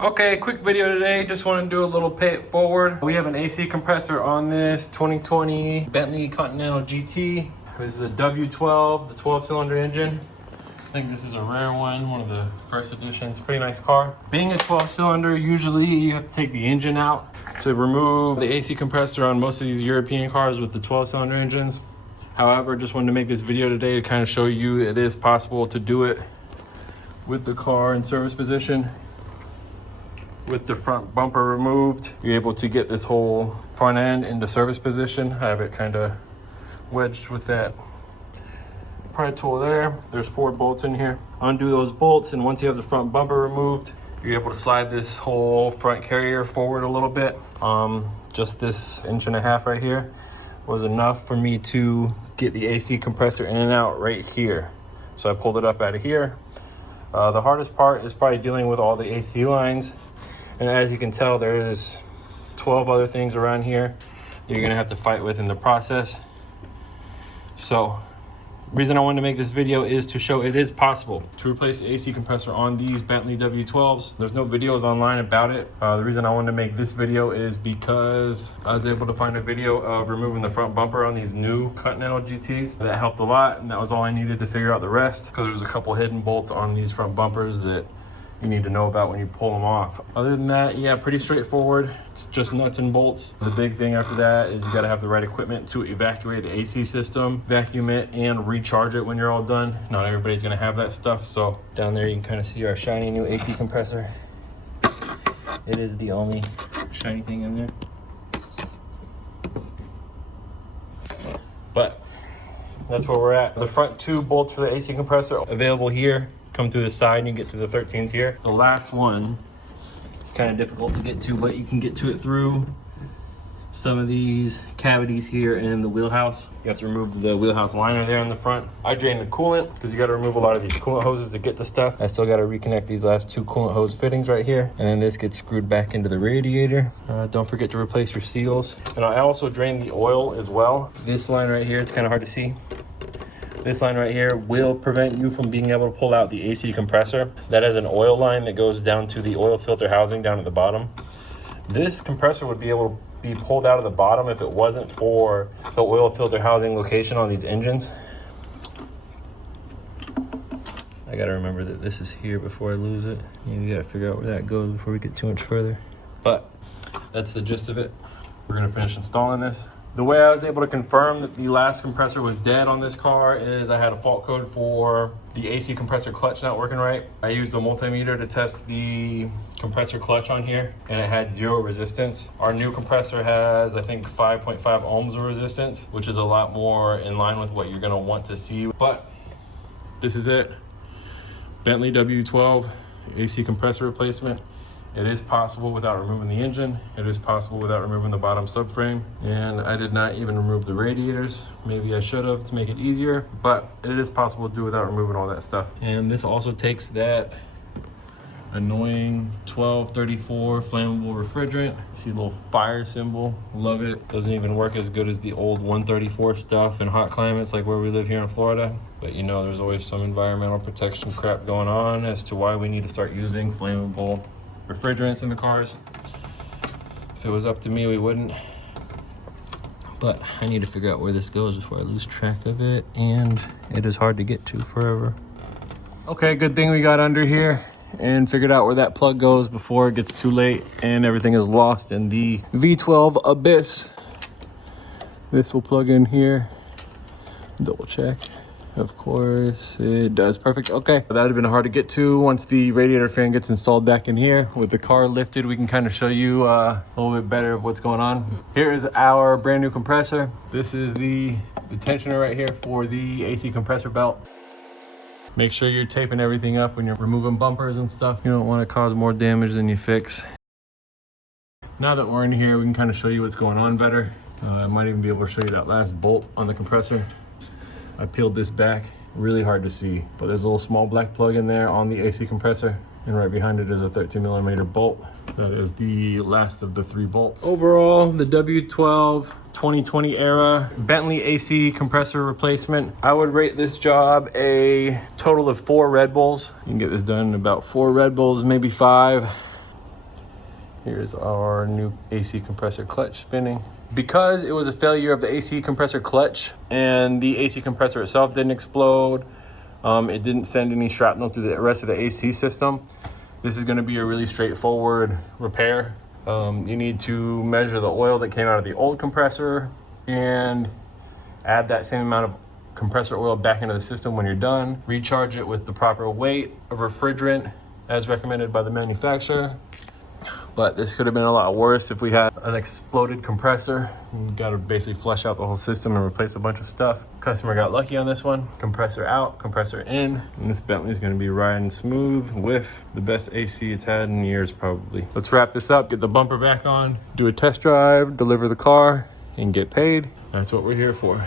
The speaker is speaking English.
Okay, quick video today. Just want to do a little pay it forward. We have an AC compressor on this 2020 Bentley Continental GT. This is a W12, the 12-cylinder engine. I think this is a rare one of the first editions. Pretty nice car. Being a 12-cylinder, usually you have to take the engine out to remove the AC compressor on most of these European cars with the 12-cylinder engines. However, just wanted to make this video today to kind of show you it is possible to do it with the car in service position. With the front bumper removed, you're able to get this whole front end into service position. I have it kind of wedged with that pry tool there. There's 4 bolts in here. Undo those bolts, and once you have the front bumper removed, you're able to slide this whole front carrier forward a little bit. Just this 1.5 inches right here was enough for me to get the AC compressor in and out right here. So I pulled it up out of here. The hardest part is probably dealing with all the AC lines. And as you can tell, there's 12 other things around here that you're gonna have to fight with in the process. So, the reason I wanted to make this video is to show it is possible to replace the AC compressor on these Bentley W12s. There's no videos online about it. The reason I wanted to make this video is because I was able to find a video of removing the front bumper on these new Continental GTs. That helped a lot, and that was all I needed to figure out the rest, because there's a couple hidden bolts on these front bumpers that you need to know about when you pull them off. Other than that, yeah, pretty straightforward. It's just nuts and bolts. The big thing after that is you gotta have the right equipment to evacuate the AC system, vacuum it, and recharge it when you're all done. Not everybody's gonna have that stuff. So down there you can kind of see our shiny new AC compressor. It is the only shiny thing in there. But that's where we're at. The front 2 bolts for the AC compressor available here. Come through the side and you get to the 13s here. The last one is kind of difficult to get to, but you can get to it through some of these cavities here in the wheelhouse. You have to remove the wheelhouse liner there in the front. I drain the coolant because you got to remove a lot of these coolant hoses to get the stuff. I still got to reconnect these last 2 coolant hose fittings right here. And then this gets screwed back into the radiator. Don't forget to replace your seals. And I also drain the oil as well. This line right here, it's kind of hard to see. This line right here will prevent you from being able to pull out the AC compressor. That is an oil line that goes down to the oil filter housing down at the bottom. This compressor would be able to be pulled out of the bottom if it wasn't for the oil filter housing location on these engines. I gotta remember that this is here before I lose it. You gotta figure out where that goes before we get too much further. But that's the gist of it. We're gonna finish installing this. The way I was able to confirm that the last compressor was dead on this car is I had a fault code for the AC compressor clutch not working right. I used a multimeter to test the compressor clutch on here, and it had 0 resistance. Our new compressor has, I think, 5.5 ohms of resistance, which is a lot more in line with what you're gonna want to see. But this is it. Bentley W12 AC compressor replacement. It is possible without removing the engine. It is possible without removing the bottom subframe. And I did not even remove the radiators. Maybe I should have to make it easier, but it is possible to do without removing all that stuff. And this also takes that annoying 1234 flammable refrigerant. See the little fire symbol? Love it. Doesn't even work as good as the old 134 stuff in hot climates like where we live here in Florida. But you know, there's always some environmental protection crap going on as to why we need to start using flammable refrigerants in the cars. If it was up to me, we wouldn't. But I need to figure out where this goes before I lose track of it, and it is hard to get to forever. Okay, good thing we got under here and figured out where that plug goes before it gets too late and everything is lost in the V12 abyss. This will plug in here. Double check. Of course, it does. Perfect. Okay, that would have been hard to get to. Once the radiator fan gets installed back in here with the car lifted, we can kind of show you a little bit better of what's going on. Here is our brand new compressor. This is the tensioner right here for the AC compressor belt. Make sure you're taping everything up when you're removing bumpers and stuff. You don't want to cause more damage than you fix. Now that we're in here, we can kind of show you what's going on better. I might even be able to show you that last bolt on the compressor. I peeled this back, really hard to see, but there's a little small black plug in there on the AC compressor, and right behind it is a 13mm bolt. That is the last of the 3 bolts. Overall, the W12 2020 era Bentley AC compressor replacement, I would rate this job a total of 4 Red Bulls. You can get this done in about 4 Red Bulls, maybe 5. Here's our new AC compressor clutch spinning. Because it was a failure of the AC compressor clutch and the AC compressor itself didn't explode, it didn't send any shrapnel through the rest of the AC system. This is gonna be a really straightforward repair. You need to measure the oil that came out of the old compressor and add that same amount of compressor oil back into the system when you're done. Recharge it with the proper weight of refrigerant as recommended by the manufacturer. But this could have been a lot worse if we had an exploded compressor. You gotta basically flush out the whole system and replace a bunch of stuff. Customer got lucky on this one. Compressor out, compressor in. And this Bentley is gonna be riding smooth with the best AC it's had in years probably. Let's wrap this up, get the bumper back on, do a test drive, deliver the car, and get paid. That's what we're here for.